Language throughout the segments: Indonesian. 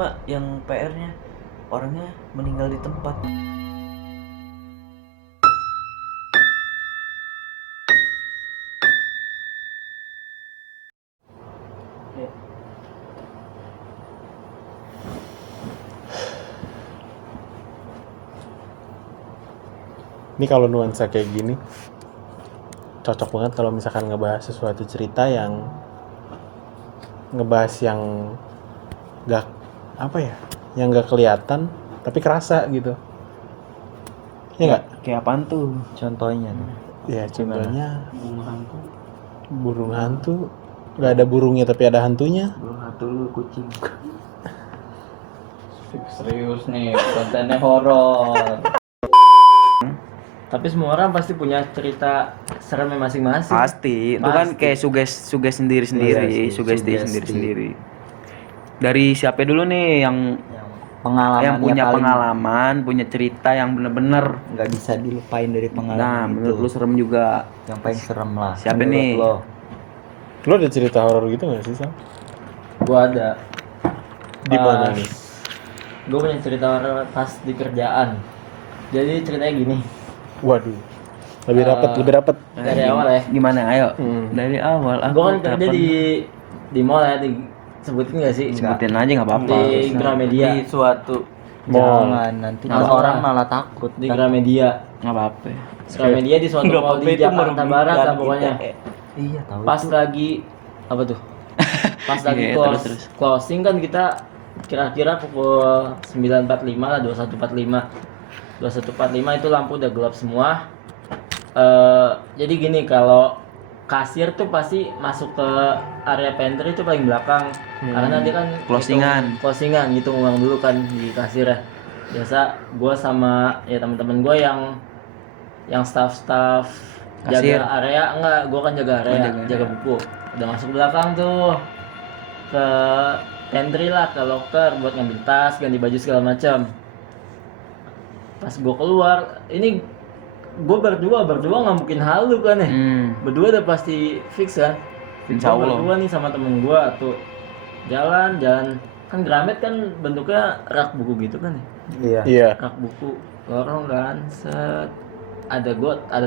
cuma yang PR-nya orangnya meninggal di tempat. Ini kalau nuansa kayak gini cocok banget kalau misalkan ngebahas sesuatu cerita yang ngebahas yang gak apa ya, yang gak kelihatan tapi kerasa gitu. Ya nggak? Kayak apaan tuh contohnya? Ya contohnya burung hantu. Gak ada burungnya tapi ada hantunya. Burung hantu lu kucing. Serius nih, kontennya horor. Tapi semua orang pasti punya cerita seremnya masing-masing. Pasti, itu kan kayak sugesti sendiri-sendiri, sugesti sendiri-sendiri. Dari siapa dulu nih yang punya pengalaman, punya cerita yang bener-bener nggak bisa dilupain dari nah pengalaman menurut lu serem juga. yang paling serem lah. Siapa Menurut nih? lo? Lo ada cerita horor gitu gak sih, Sam? Gua ada. Di mana nih? Gue punya cerita horor pas di kerjaan. Jadi ceritanya gini. Waduh. Lebih rapet. Dari awal ya. Gimana? Ayo. Dari awal Gue kan kerja di mall ya, sebutin nggak sih? sebutin aja nggak apa-apa. Di Gramedia. Di suatu Jangan nanti Nggak orang salah. malah takut. Di Gramedia. nggak apa-apa. Gramedia di suatu Nggak mall apa-apa, di itu Jakarta merugikan Barat lah kita. pokoknya. Iya tahu. Pas itu. lagi apa tuh? Pas lagi Iya, terus. closing kan kita kira-kira pukul 9.45 lah, 21.45. 21.45 itu lampu udah gelap semua. Jadi gini, kalau kasir tuh pasti masuk ke area pantry itu paling belakang. Karena dia kan closingan gitu uang dulu kan di kasir ya. Biasa gua sama ya teman-teman gua yang staff Kasir. jaga area, enggak, gua kan jaga area, jaga buku. Udah masuk belakang tuh ke pantry lah, ke locker buat ngambil tas, ganti baju segala macam. Pas gua keluar, ini gua berdua nggak mungkin halu kan ya. Berdua udah pasti fix kan. Insya Gua Allah. berdua nih sama temen gua tuh jalan kan Gramet kan bentuknya rak buku gitu kan ya. Iya. Rak buku lorong kan, set. Ada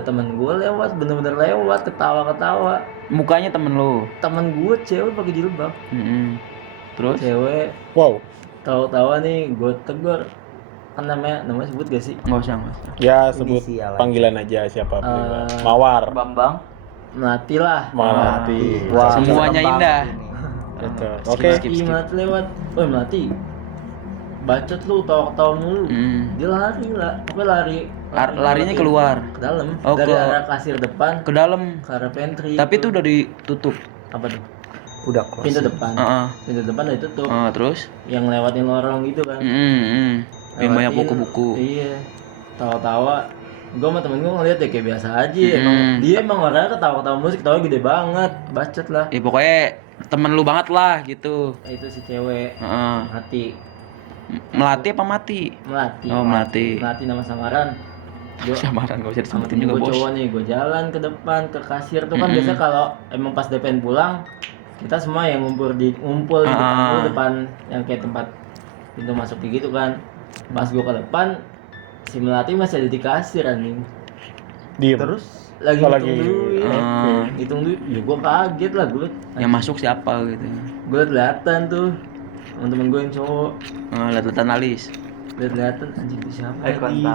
temen gue lewat, bener-bener lewat, ketawa-ketawa. Mukanya temen lu. Temen gue cewek pakai jilbab. Terus? Cewek Wow. tawa-tawa nih, gue tegur. Kan namanya sebut gak sih? Nggak usah. Ya sebut Inisial aja. panggilan aja siapa. Mawar. Bambang. Melati lah. Melati. Wah, Semuanya serem indah. banget ini. Betul. Oke. Melati lewat. Woi Melati, bacot lu, tawa-tawa mulu. Dia lari lah, pokoknya lari. Larinya keluar. Ke dalam. Oh, dari ke- arah kasir depan Ke dalam. ke arah pantry. Tapi itu udah ditutup. apa tuh? Udah Pintu close. depan. Heeh. Pintu depan udah ditutup. Terus? Yang lewatin lorong gitu kan. Yang banyak Lewatin, buku-buku. Iya. Tawa-tawa. Gue sama temen gue ngeliat ya kayak biasa aja. Dia emang orangnya ketawa-ketawa musik, ketawa gede banget, bacot lah. Ya pokoknya temen lu banget lah gitu. Itu si cewek Heeh. mati. Melati apa mati? Melati. Oh, Melati. Melati nama samaran. Gua Samaran gak usah sama disebutin temen juga gue bos. cowok nih, gue jalan ke depan ke kasir tuh kan biasa kalau emang pas DPN pulang kita semua yang ngumpul di depan tuh, depan yang kayak tempat pintu masuk gitu kan. Pas gue ke depan si Melati masih ada di kasir anjing. Diem. Terus lagi Oh, ngitung lagi. duit, ngitung duit, ya gue kaget lah gue. Yang masuk siapa gitu. Gue kelihatan tuh temen-temen gue yang cowok, Lihat analis. kelihatan anjing itu siapa tadi?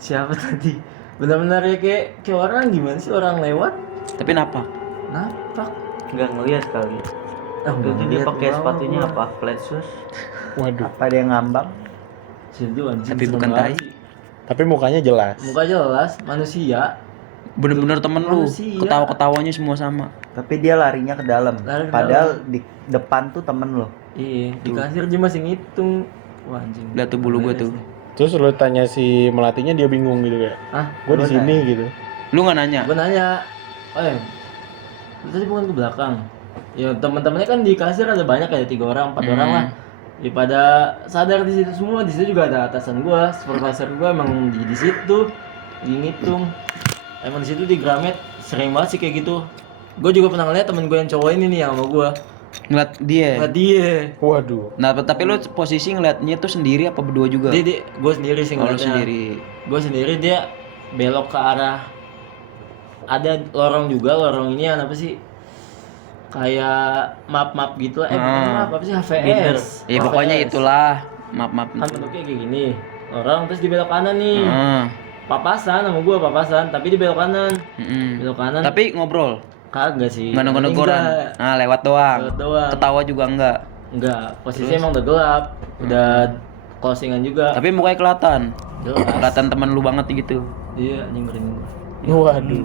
Siapa tadi? Benar-benar ya kayak orang gimana sih, orang lewat Tapi napak. napak. Nggak ngeliat kali. Itu dia pakai sepatunya apa? Flat shoes? Waduh. Apa dia ngambang? Situ anjing. Tapi serem bukan banget tai. sih. Tapi mukanya jelas. Muka jelas, manusia. Bener-bener temen lu. Manusia. Ketawa-ketawanya semua sama. Tapi dia larinya ke dalam. Lari ke Padahal di depan tuh temen lo. Iya, di kasir aja masih ngitung. Wah anjing. Lihat tuh bulu gua tuh. Terus lu tanya si Melatinya, dia bingung gitu kayak. Hah? Gue di sini gitu. Lu nggak nanya? Gue nanya, lu tadi bukan ke belakang? Ya teman-temannya kan di kasir ada banyak, ada 3 orang, 4 orang lah. Ya pada sadar di situ semua. Di situ juga ada atasan gua, supervisor gua emang di situ, di ngitung. Emang di situ di Gramet sering banget sih kayak gitu. Gue juga pernah ngeliat temen gue yang cowok ini nih yang sama gua. Ngeliat dia. Ngeliat dia. Waduh. Nah, tapi lu posisi ngeliatnya tuh sendiri apa berdua juga? Dia gue sendiri sih Oh, lu ngeliatnya. sendiri. Gue sendiri, dia belok ke arah, ada lorong juga, lorong ini apa sih, kayak map gitu lah, bukan map, apa sih, HVS. Ya pokoknya HVS. itulah. Maaf. Kan bentuknya kayak gini, orang terus di belok kanan nih, Heeh. papasan sama gue, papasan, tapi di belok kanan, belok kanan. Tapi ngobrol. Kagak sih, Nggak nongol-nonggolan. Enggak. Nah, lewat doang. Lewat doang. Ketawa juga enggak. Enggak, posisinya emang udah gelap, udah closingan juga. Tapi mukanya kelihatan. Jelas. Kelihatan teman lu banget gitu. Iya, anjing merinding gua. Waduh.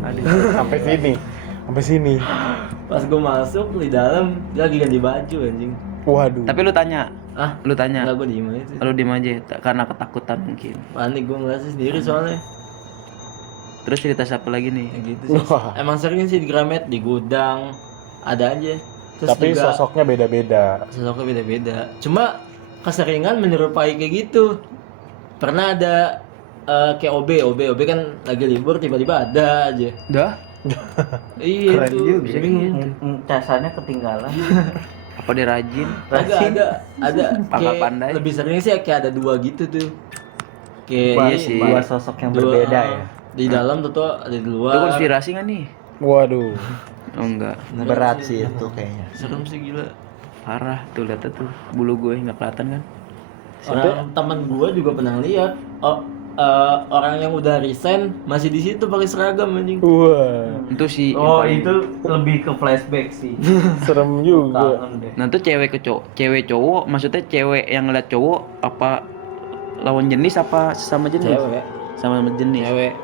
Sampai sini. Sampai sini. Pas gue masuk di dalam, dia lagi ganti baju anjing. Waduh. Tapi lu tanya. Ah, Lu tanya. enggak, gue diem aja. Lu diem aja karena ketakutan mungkin. Panik gue ngerasa sendiri soalnya. Terus cerita siapa lagi nih? Kayak gitu sih. Wah. Emang sering sih di Gramet, di gudang, ada aja. Terus Tapi juga sosoknya beda-beda. sosoknya beda-beda. Cuma keseringan menyerupai kayak gitu. Pernah ada kayak OB kan lagi libur, tiba-tiba ada aja. Dah? Iya Keren itu. juga. Sering. Casannya ketinggalan. Apa dia rajin? Ada Pangkal kayak pandai. lebih sering sih kayak ada dua gitu tuh. Kayak Iya sih. Dua sosok yang dua, berbeda ya. Di dalam tuh ada di Itu luar. konspirasi kan nih? Waduh. Oh enggak. Berat sih itu kayaknya. Serem sih gila. Parah tuh, lihat tuh bulu gue nggak kelihatan kan? Orang teman gua juga pernah lihat. Orang yang udah resign masih di situ pakai seragam anjing. Wah. Itu sih. Oh, itu lebih ke flashback sih. Serem juga. Kangen deh. Nah tuh cewek cowok, maksudnya cewek yang ngeliat cowok apa lawan jenis apa sesama jenis? Cewek. Sama jenis. Cewek.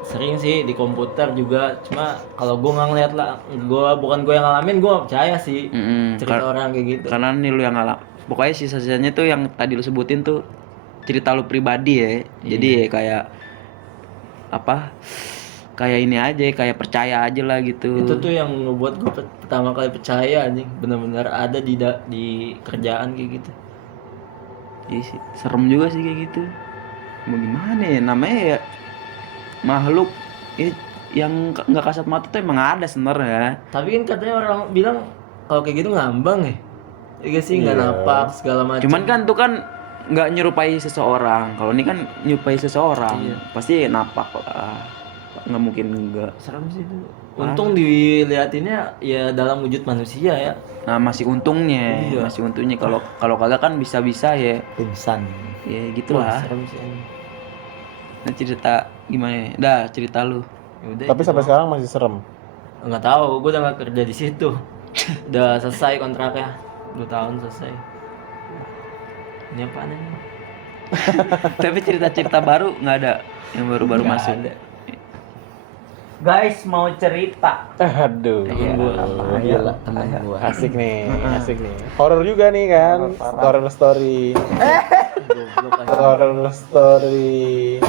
Sering sih di komputer juga, cuma kalau gua nggak ngeliat lah, bukan gua yang ngalamin, gua nggak percaya sih cerita orang kayak gitu. Karena nih lu yang pokoknya sisa-sisanya tuh yang tadi lu sebutin tuh cerita lu pribadi ya. Jadi ya kayak apa? Kayak ini aja, kayak percaya aja lah gitu. Itu tuh yang ngebuat gua pertama kali percaya anjing, benar-benar ada di kerjaan kayak gitu. Iya sih, serem juga sih kayak gitu. Mau gimana ya, namanya ya makhluk yang nggak kasat mata tuh emang ada sebenarnya. Tapi kan katanya orang bilang kalau kayak gitu ngambang ya. Iya sih, nggak napak segala macam. Cuman kan tuh kan nggak nyerupai seseorang. Kalau ini kan nyerupai seseorang, pasti napak lah. Nggak mungkin enggak. Serem sih itu. Untung diliatinnya ya dalam wujud manusia ya. Nah masih untungnya, masih untungnya. Kalau kagak kan bisa-bisa ya. Pingsan. Ya gitulah. Serem sih. Nah cerita gimana? Ya? Dah cerita lu. Yaudah, Tapi sampai sekarang masih serem. nggak tahu, gue udah nggak kerja di situ. Udah selesai kontraknya, 2 tahun selesai. Ini apaan ini? Tapi cerita-cerita baru nggak ada yang baru-baru Nggak masuk. ada. Guys, mau cerita. Aduh. Gila, temen gue. Asik nih, asik nih. Horor juga nih kan. Horor story. Horor story.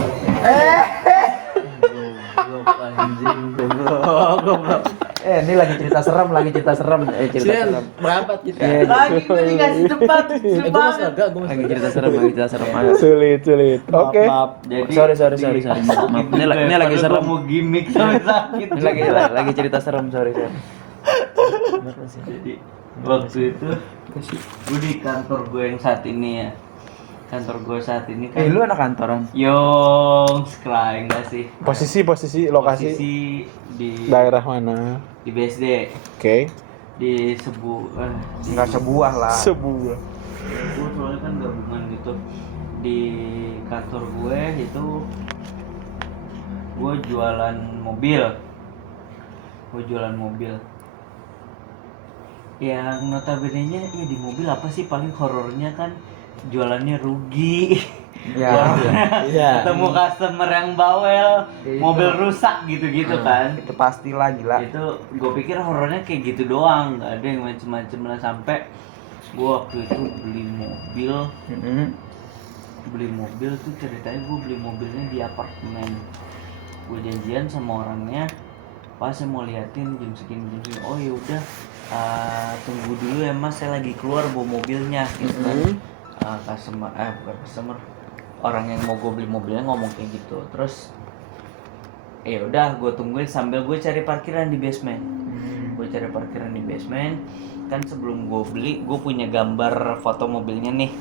Goblok. Ini lagi cerita serem, cerita serem. Berapa kita? Lagi gue dikasih cepat, Gue masih agak, gue masih Lagi cerita serem, lagi cerita serem. Ayo. Sulit. Oke. Maaf, jadi Sorry. Maaf. Ini lagi serem. Mau gimmick sampai sakit. Ini lagi cerita serem, sorry. Jadi waktu itu gue di kantor gue yang saat ini ya. Kantor gue saat ini kan. Lu anak kantoran? Yong, sekelah enggak sih? Posisi lokasi Posisi di daerah mana? di BSD Oke. di sebuah Enggak sebuah lah. Sebuah. gue soalnya kan gabungan gitu di kantor gue itu. Gue jualan mobil. Yang notabene-nya ya di mobil apa sih paling horornya kan jualannya rugi. Ya. Iya. Ketemu customer yang bawel, mobil rusak gitu-gitu kan. Itu pastilah gila. Itu gue pikir horornya kayak gitu doang, nggak ada yang macem-macem lah. Sampai gue waktu itu beli mobil tuh ceritanya gue beli mobilnya di apartemen. Gue janjian sama orangnya, pas saya mau liatin jam segini. Oh ya udah, tunggu dulu ya mas, saya lagi keluar bawa mobilnya gitu kan. Bukan customer, orang yang mau gue beli mobilnya ngomong kayak gitu. Terus ya udah gue tungguin sambil gue cari parkiran di basement. gue cari parkiran di basement. Kan sebelum gue beli, gue punya gambar foto mobilnya nih,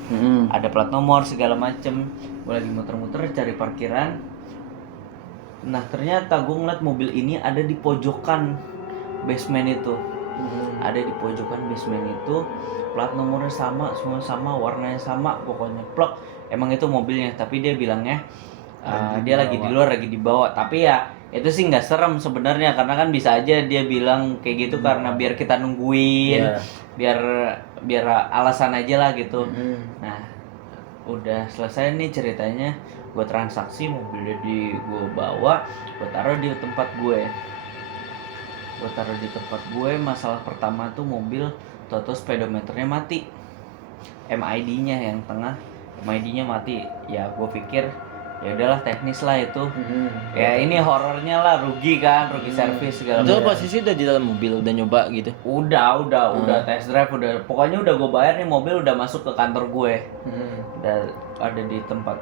ada plat nomor segala macem. Gue lagi muter-muter cari parkiran. Nah ternyata gue ngeliat mobil ini ada di pojokan basement itu. Ada di pojokan basement itu, plat nomornya sama, semua sama, warnanya sama, pokoknya plek. Emang itu mobilnya, tapi dia bilangnya dia lagi di luar, lagi dibawa. Tapi ya itu sih nggak serem sebenarnya, karena kan bisa aja dia bilang kayak gitu karena biar kita nungguin, biar alasan aja lah gitu. Nah udah selesai nih ceritanya, gue transaksi, mobilnya gue bawa, gue taruh di tempat gue. Masalah pertama tuh mobil toto speedometernya mati, MID-nya yang tengah, MID-nya mati. Ya gue pikir ya udahlah, teknis lah itu. Ya ini horornya lah, rugi servis segala Itu macam. posisi udah di dalam mobil, udah nyoba gitu. Udah test drive, pokoknya udah gue bayar nih, mobil udah masuk ke kantor gue. Udah ada di tempat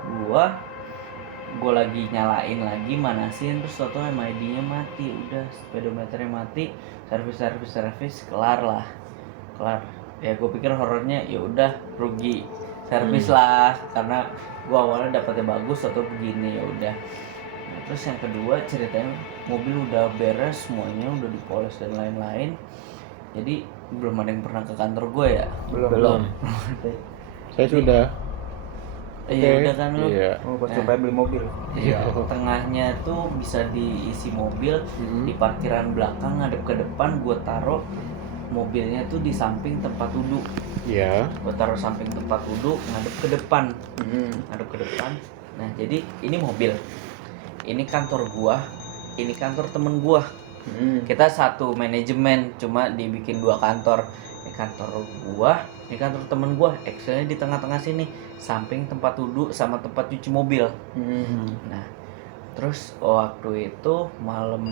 gue lagi nyalain lagi, manasin, terus toto MID-nya mati, udah speedometernya mati, servis, kelar. Ya gue pikir horornya ya udah rugi servis lah, karena gue awalnya dapetnya bagus atau begini, ya udah. Nah, terus yang kedua ceritanya, mobil udah beres semuanya, udah dipoles dan lain-lain. Jadi belum ada yang pernah ke kantor gue ya. Belum. Saya sudah. Iya udah kan lu. Iya. Pas coba beli mobil. Iya. Tengahnya tuh bisa diisi mobil, di parkiran belakang ngadep ke depan, gue taruh mobilnya tuh di samping tempat duduk. Iya. Gue taruh samping tempat duduk, ngadep ke depan. Nah jadi ini mobil, ini kantor gua, ini kantor temen gua. Kita satu manajemen, cuma dibikin 2 kantor. Ini kantor gua, ini kantor temen gua. Excelnya di tengah-tengah sini, samping tempat duduk sama tempat cuci mobil. Nah terus waktu itu malam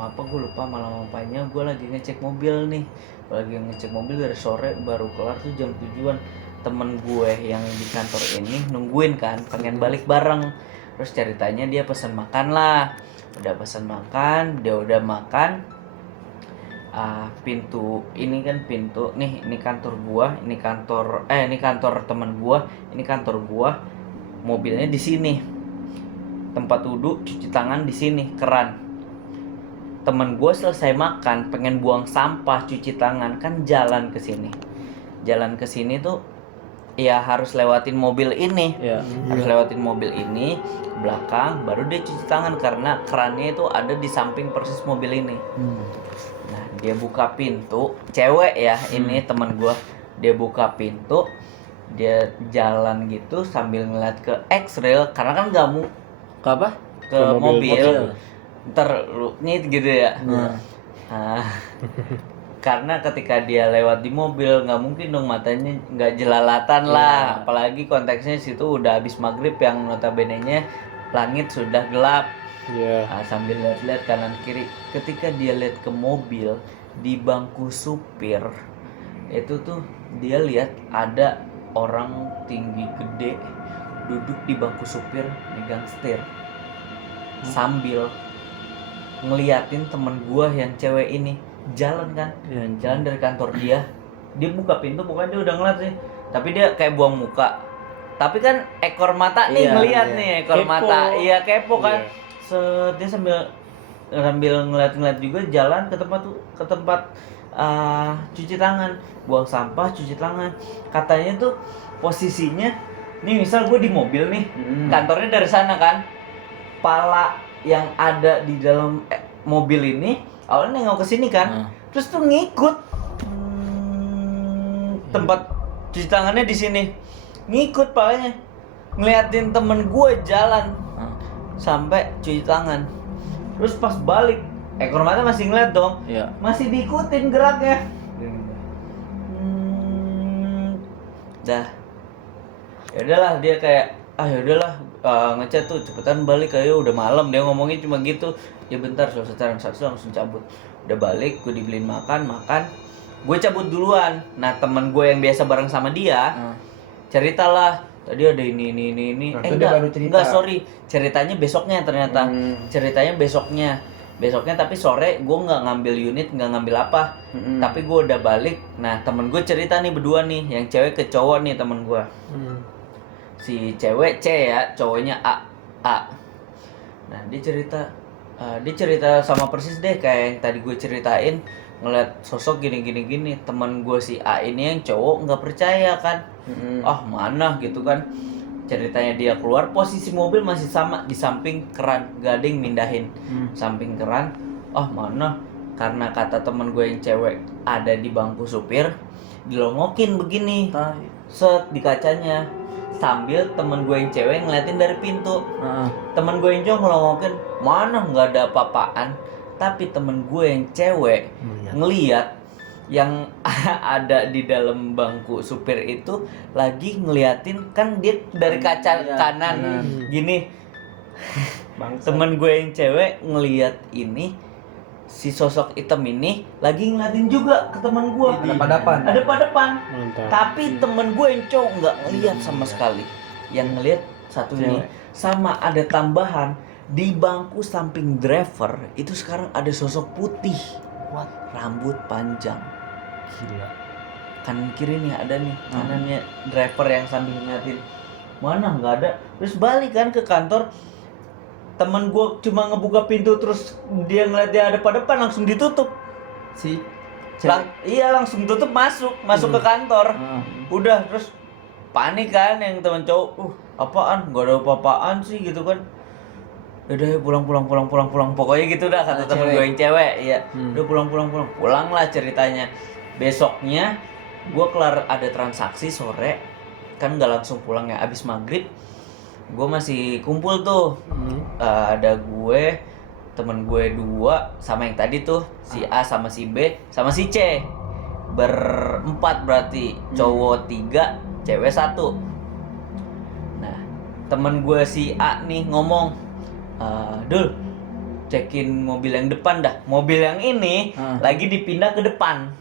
apa gue lupa, malam apanya, gue lagi ngecek mobil nih. Dari sore, baru kelar tuh jam 7-an. Temen gue yang di kantor ini nungguin kan, pengen balik bareng. Terus ceritanya dia pesan makan lah. Udah pesan makan, dia udah makan. Pintu ini kantor gua, ini kantor teman gua, ini kantor gua. Mobilnya di sini. Tempat duduk, cuci tangan di sini, keran. Temen gua selesai makan, pengen buang sampah, cuci tangan, kan jalan ke sini. Jalan ke sini tuh ya harus lewatin mobil ini. Harus lewatin mobil ini ke belakang, baru dia cuci tangan karena kerannya itu ada di samping persis mobil ini. Nah, dia buka pintu, cewek ya, ini teman gua. Dia buka pintu, dia jalan gitu sambil ngeliat ke X-rail, karena kan nggak mau Ke apa? ke mobil. Ntar lu nyit gitu ya. Nah, karena ketika dia lewat di mobil, nggak mungkin dong matanya nggak jelalatan lah. Apalagi konteksnya situ udah habis maghrib yang notabene-nya langit sudah gelap. Nah, sambil lihat-lihat kanan kiri, ketika dia lihat ke mobil, di bangku supir itu tuh dia lihat ada orang tinggi gede duduk di bangku supir megang setir sambil ngeliatin temen gua yang cewek ini jalan kan, jalan dari kantor dia buka pintu, pokoknya dia udah ngeliat sih, tapi dia kayak buang muka, tapi kan ekor mata nih ngeliat nih, ekor mata, iya kepo kan. Dia sambil ngeliat juga jalan ke tempat cuci tangan, buang sampah, cuci tangan. Katanya tuh posisinya nih, misal gue di mobil nih, kantornya dari sana kan, pala yang ada di dalam mobil ini awalnya nengok ke sini kan, terus tuh ngikut tempat cuci tangannya di sini, ngikut palanya, ngeliatin temen gue jalan sampai cuci tangan. Terus pas balik, ekor mata masih ngeliat dong, masih diikutin geraknya. Dah, ya udahlah, dia kayak ya udahlah, ngechat tuh cepetan balik, ayo udah malam. Dia ngomongnya cuma gitu, ya bentar selesai transaksi langsung cabut. Udah balik, gue dibeliin makan, gue cabut duluan. Nah temen gue yang biasa bareng sama dia ceritalah, tadi ada ini. Enggak, sorry, ceritanya besoknya ternyata. Ceritanya besoknya Besoknya tapi sore gue nggak ngambil unit, nggak ngambil apa, tapi gue udah balik. Nah temen gue cerita nih berdua nih, yang cewek ke cowok nih temen gue. Si cewek C ya, cowoknya A. Nah dia cerita sama persis deh kayak yang tadi gue ceritain, ngeliat sosok gini. Temen gue si A ini yang cowok nggak percaya kan, mana gitu kan. Ceritanya dia keluar, posisi mobil masih sama di samping keran, gak ada yang mindahin. Samping keran, mana, karena kata temen gue yang cewek ada di bangku supir, dilongokin begini, set di kacanya, sambil temen gue yang cewek ngeliatin dari pintu. Temen gue yang cowok ngelongokin, mana nggak ada apa-apaan, tapi temen gue yang cewek ngeliat yang ada di dalam bangku supir itu lagi ngeliatin, kan dia dari kaca kanan gini. Temen gue yang cewek ngeliat ini, si sosok hitam ini lagi ngeliatin juga ke temen gue. Ada pada tapi temen gue yang cowok nggak ngeliat sama sekali. Yang ngeliat satu ini, sama ada tambahan di bangku samping driver itu sekarang ada sosok putih, rambut panjang. Gila. Kanan kiri nih ada nih, kanannya driver yang sambil ngeliatin, mana nggak ada. Terus balik kan ke kantor, temen gue cuma ngebuka pintu terus dia ngeliat dia ada pada depan, langsung ditutup Si iya langsung tutup, masuk ke kantor. Udah terus panik kan yang temen cowok, apaan, nggak ada apa-apaan sih gitu kan. Udah pulang pokoknya gitu dah kata temen gue yang cewek. Iya udah pulang lah ceritanya. Besoknya gue kelar ada transaksi sore kan, nggak langsung pulang ya, abis maghrib gue masih kumpul tuh. Ada gue, temen gue 2 sama yang tadi tuh si A sama si B sama si C, berempat berarti, cowok 3 cewek 1. Nah temen gue si A nih ngomong, Dul cekin mobil yang depan dah. Mobil yang ini lagi dipindah ke depan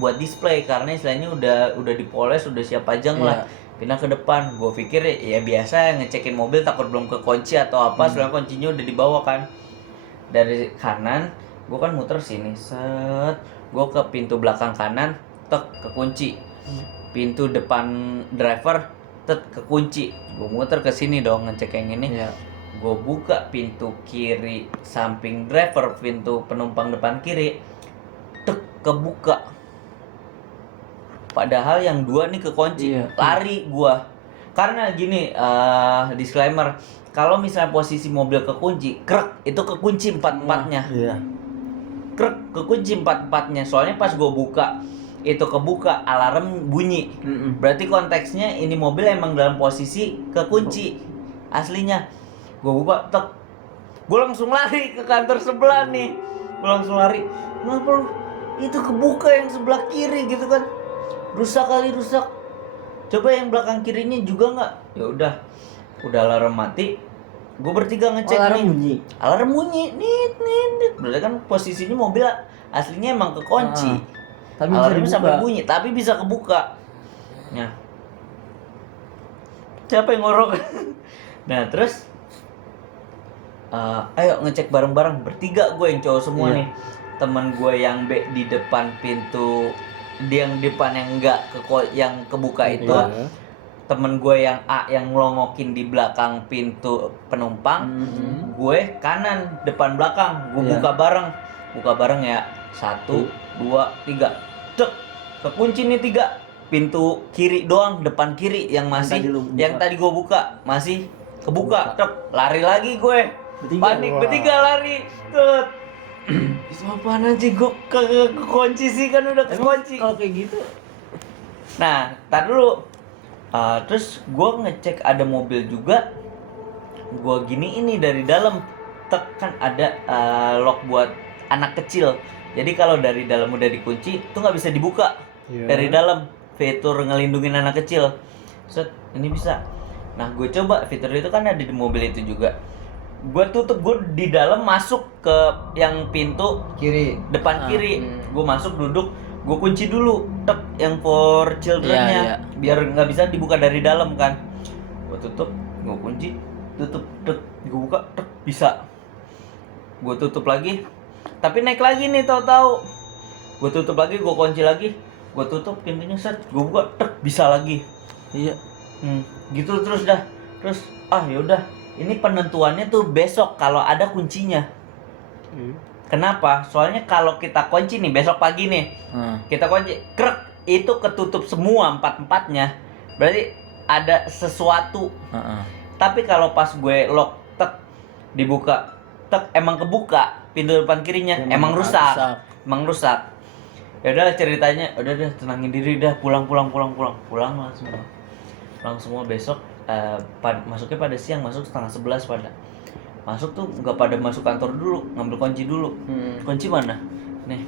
buat display, karena istilahnya udah dipoles, udah siap pajang lah. Pindah ke depan. Gue pikir ya biasa ngecekin mobil, takut belum kekunci atau apa, soalnya kuncinya udah dibawa kan. Dari kanan gue kan muter sini, set, gue ke pintu belakang kanan, tek kekunci. Pintu depan driver kekunci. Gue muter ke sini dong ngecek yang ini. Gue buka pintu kiri samping driver, pintu penumpang depan kiri, kebuka. Padahal yang 2 nih kekunci. Lari gua. Karena gini, disclaimer, kalau misalnya posisi mobil kekunci, krek, itu kekunci 4-4-nya. Krek, kekunci 4-4-nya. Soalnya pas gua buka, itu kebuka, alarm bunyi. Berarti konteksnya ini mobil emang dalam posisi kekunci aslinya. Gua buka, gua langsung lari ke kantor sebelah nih. Kenapa lu? Itu kebuka yang sebelah kiri gitu kan, rusak. Coba yang belakang kirinya juga nggak. Ya udah alarm mati. Gue bertiga ngecek nih. Alarm bunyi, nit. Berarti kan posisinya mobil aslinya emang kekunci. Tapi alarmnya sampai bunyi, tapi bisa kebuka. Nah, siapa yang ngorok? Nah terus, ayo ngecek bareng-bareng bertiga, gue yang cowok semua nih. Teman gue yang B di depan pintu, dia yang depan yang yang kebuka itu. Temen gue yang A yang ngelongokin di belakang pintu penumpang. Gue kanan depan belakang. Gue buka bareng ya. 1, 2, 3. Cek, kekunci nih 3. Pintu kiri doang, depan kiri yang masih yang tadi gue buka masih kebuka. Cek, lari lagi gue. Panik bertiga lari. Itu apaan aja, gue kekunci sih, kan udah kekunci. Kalau kayak gitu. Nah, tar dulu. Terus gue ngecek ada mobil juga. Gue gini ini dari dalam, kan ada lock buat anak kecil. Jadi kalau dari dalam udah dikunci, itu nggak bisa dibuka dari dalam. Fitur ngelindungin anak kecil. Set, ini bisa. Nah, gue coba fitur itu kan ada di mobil itu juga. Gue tutup, gue di dalam masuk ke yang pintu Kiri. depan kiri. Gue masuk, duduk, gue kunci dulu, yang for childrennya, biar nggak bisa dibuka dari dalam kan. Gue tutup, gue kunci, tutup, gue buka, bisa. gue tutup lagi, tapi naik lagi nih tahu-tahu. Gue tutup lagi, gue kunci lagi, gue tutup pintunya, set, gue buka, tek, bisa lagi. Iya. Gitu terus dah. Terus yaudah, ini penentuannya tuh besok kalau ada kuncinya. Kenapa? Soalnya kalau kita kunci nih besok pagi nih, kita kunci, krek, itu ketutup semua 4-4-nya. Berarti ada sesuatu. Tapi kalau pas gue lock, tek, dibuka, tek, emang kebuka pintu depan kirinya, emang rusak. Emang rusak. Ya udah ceritanya, udah tenangin diri dah, pulang lah semua. Pulang semua besok, masuknya pada siang, masuk 10:30 pada. Masuk tuh nggak pada masuk kantor dulu, ngambil kunci dulu. Kunci mana? Nih,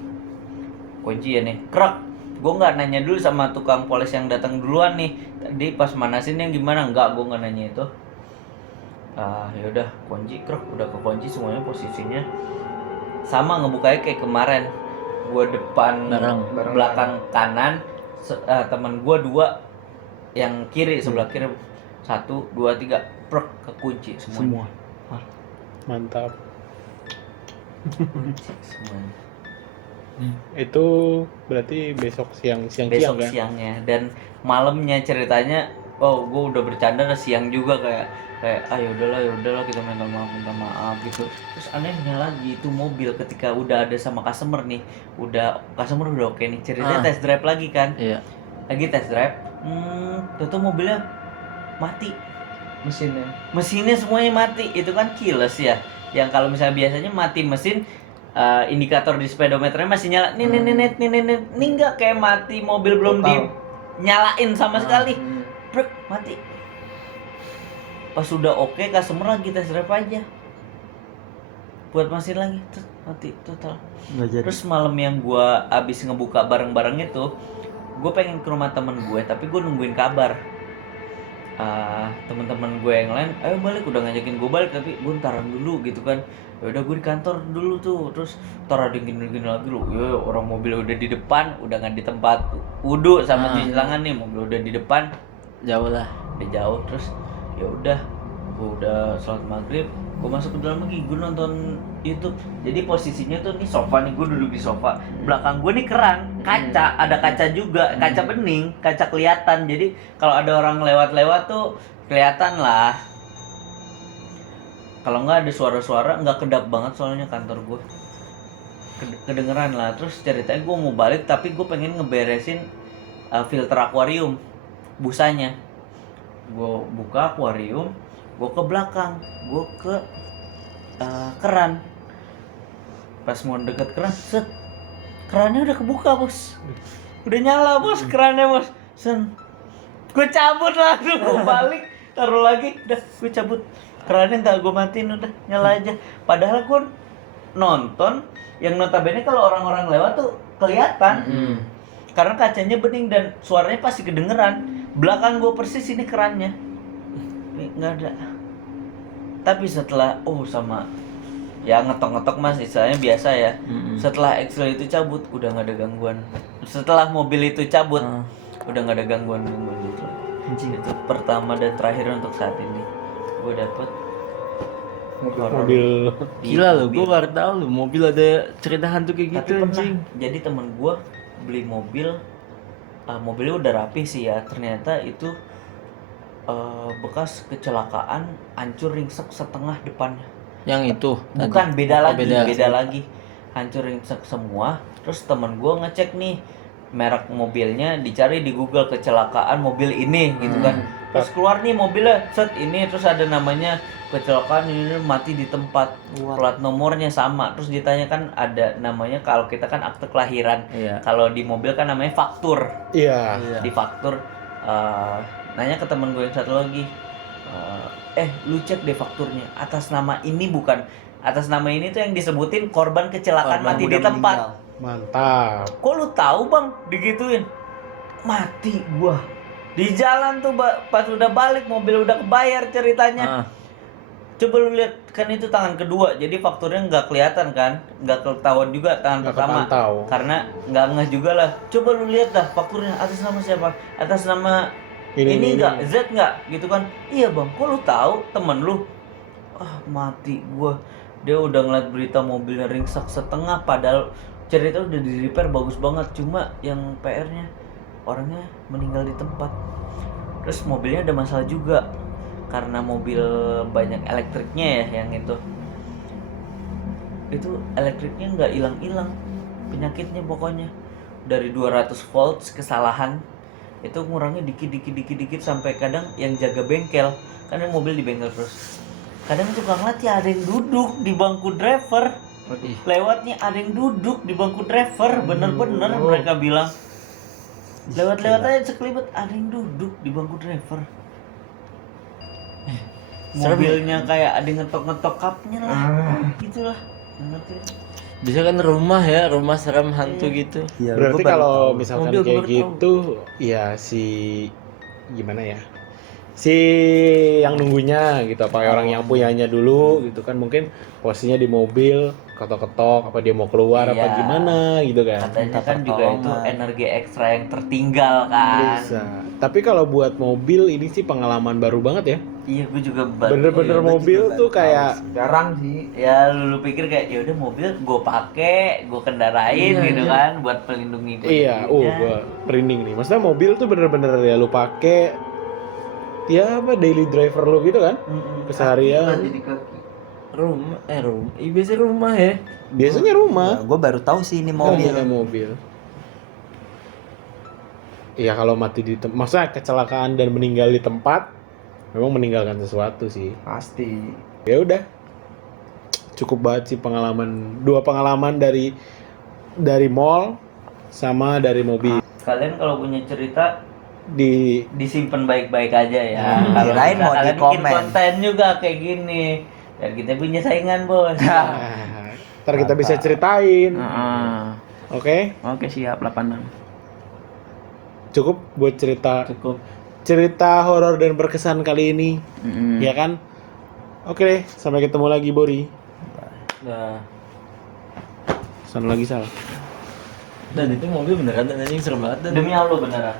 kunci ya nih, krek. Gue nggak nanya dulu sama tukang polis yang datang duluan nih. Tadi pas manasinnya gimana? Nggak, gue nggak nanya itu. Ya udah, kunci, krek, udah kekunci semuanya, posisinya sama, ngebukanya kayak kemarin. Gue depan, belakang kanan, teman gue 2 yang kiri, sebelah kiri 1, 2, 3, prek, kekunci semua. Mantap. Kunci semuanya. Itu berarti besok siang-siang Besok kan? siangnya, dan malamnya ceritanya, gue udah bercanda siang juga kayak yaudahlah kita minta maaf gitu. Terus anehnya lagi itu mobil ketika udah ada sama customer nih, customer udah oke nih, ceritanya test drive lagi kan. Iya. Lagi test drive, tuh mobilnya mati, mesinnya semuanya mati. Itu kan keyless ya, yang kalau misalnya biasanya mati mesin, indikator di speedometernya masih nyala, ini enggak, kayak mati mobil belum dinyalain sama sekali, brek, mati. Pas sudah oke, customer lagi test drive aja, buat mesin lagi, mati total. Terus malam yang gue abis ngebuka barang-barang itu, gue pengen ke rumah temen gue, tapi gue nungguin kabar. Teman-teman gue yang lain, ayo balik, udah ngajakin gue balik, tapi gue ntaran dulu gitu kan. Ya udah, gue di kantor dulu tuh. Terus ntar ada gini lagi lu, ya orang mobil udah di depan, udah nggak di tempat wudhu sama cuci tangan nih, mobil udah di depan, Jauh lah. udah jauh. Terus ya udah, gue udah sholat maghrib, gue masuk ke dalam lagi, gue nonton YouTube. Jadi posisinya tuh nih sofa nih, gue duduk di sofa, belakang gue nih keran, kaca, ada kaca juga, kaca bening, kaca kelihatan. Jadi kalau ada orang lewat-lewat tuh kelihatan lah. Kalau nggak ada suara-suara, nggak kedap banget soalnya kantor gue, kedengeran lah. Terus ceritanya gue mau balik, tapi gue pengen ngeberesin filter akuarium, busanya. Gue buka akuarium, gue ke belakang, gue ke keran. Pas mau deket keran, set, kerannya udah kebuka bos, udah nyala bos, kerannya bos. Gue cabut langsung, gue balik, taruh lagi, udah gue cabut. Kerannya nggak gue matiin, udah nyala aja. Padahal gue nonton, yang notabene kalau orang-orang lewat tuh kelihatan, karena kacanya bening dan suaranya pasti kedengeran. Belakang gue persis ini kerannya, nggak ada. Tapi setelah sama ya ngetok-ngetok mas, istilahnya biasa ya. Setelah Excel itu cabut, udah nggak ada gangguan. Setelah mobil itu cabut, udah nggak ada gangguan gitu. Itu pertama dan terakhir untuk saat ini gue dapet Mobil. Gila lo, gue baru tahu lo mobil ada cerita hantu kayak gitu. Tapi anjing. jadi temen gue beli mobil, mobilnya udah rapi sih ya, ternyata itu bekas kecelakaan, hancur ringsek setengah depannya. Yang itu Bukan, tadi. beda Oh, lagi, beda lagi. Hancur ringsek semua. Terus temen gue ngecek nih merek mobilnya, dicari di Google kecelakaan mobil ini gitu kan. Terus keluar nih mobilnya, set ini, terus ada namanya kecelakaan ini, mati di tempat, plat nomornya sama. Terus ditanyakan ada namanya, kalau kita kan akte kelahiran, kalau di mobil kan namanya faktur. Iya. Di faktur, nanya ke temen gue yang satu lagi, lu cek deh fakturnya atas nama ini, bukan atas nama ini tuh yang disebutin korban kecelakaan mati di tempat. Mantap. Kok lu tahu bang? Digituin. Mati gua di jalan tuh, pas udah balik mobil udah kebayar ceritanya. Coba lu lihat, kan itu tangan kedua, jadi fakturnya nggak kelihatan kan, nggak ketahuan juga tangan pertama, karena nggak ngeh juga lah. Coba lu lihat dah fakturnya atas nama siapa, atas nama ini nggak, Z nggak, gitu kan. Iya bang, kok lu tahu? Temen lu. Mati gua. Dia udah ngeliat berita mobilnya ringsek setengah, padahal cerita udah di repair bagus banget, cuma yang PR-nya orangnya meninggal di tempat. Terus mobilnya ada masalah juga karena mobil banyak elektriknya ya, yang itu elektriknya nggak hilang-hilang penyakitnya. Pokoknya dari 200 volt kesalahan itu ngurangnya dikit sampai kadang yang jaga bengkel, karena mobil di bengkel terus, kadang suka ngeliat ya ada yang duduk di bangku driver, lewatnya ada yang duduk di bangku driver, bener-bener mereka bilang lewat-lewat aja sekelibet ada yang duduk di bangku driver. Mobilnya kayak ada yang ngetok-ngetok kapnya lah, gitulah. Ngerti? Bisa kan rumah serem hantu gitu. Iya, Berarti gua baru kalau tahu. misalkan Mobil gua kayak baru tahu. gitu, ya si gimana ya? Si yang nunggunya gitu, apa orang yang punyanya dulu gitu kan, mungkin posisinya di mobil, ketok-ketok, apa dia mau keluar apa Iya. gimana gitu kan. Katanya kan juga itu energi ekstra yang tertinggal kan. Bisa. Tapi kalau buat mobil ini sih pengalaman baru banget ya. Iya, gue juga Bener-bener mobil tuh kayak jarang sih. ya lu pikir kayak ya udah mobil gue pakai, gue kendarain gitu kan buat pelindungi gue. iya, gua merinding nih. Maksudnya mobil tuh bener-bener ya lu pakai ya apa daily driver lu gitu kan. Keseharian. Jadi kaki. Rumah biasanya rumah ya. Biasanya rumah. Gue baru tahu sih ini Mobil. mobil. Iya kalau mati di tempat, maksudnya kecelakaan dan meninggal di tempat, memang meninggalkan sesuatu sih. Pasti. Ya udah, cukup banget sih dua pengalaman dari mall sama dari mobil. Kalian kalau punya cerita Disimpan disimpan baik-baik aja ya. Kalau Kirain bisa mau kalian bikin di-komen. konten juga kayak gini. Dan kita punya saingan, Bos. ntar kita bisa ceritain. Oke, Oke, siap 86. cukup buat Cukup. cerita horor dan berkesan kali ini, ya kan? Oke deh, sampai ketemu lagi Bori. Nah, Sana lagi salah. dan itu mobil beneran dan anjing serem banget dan. Demi Allah beneran.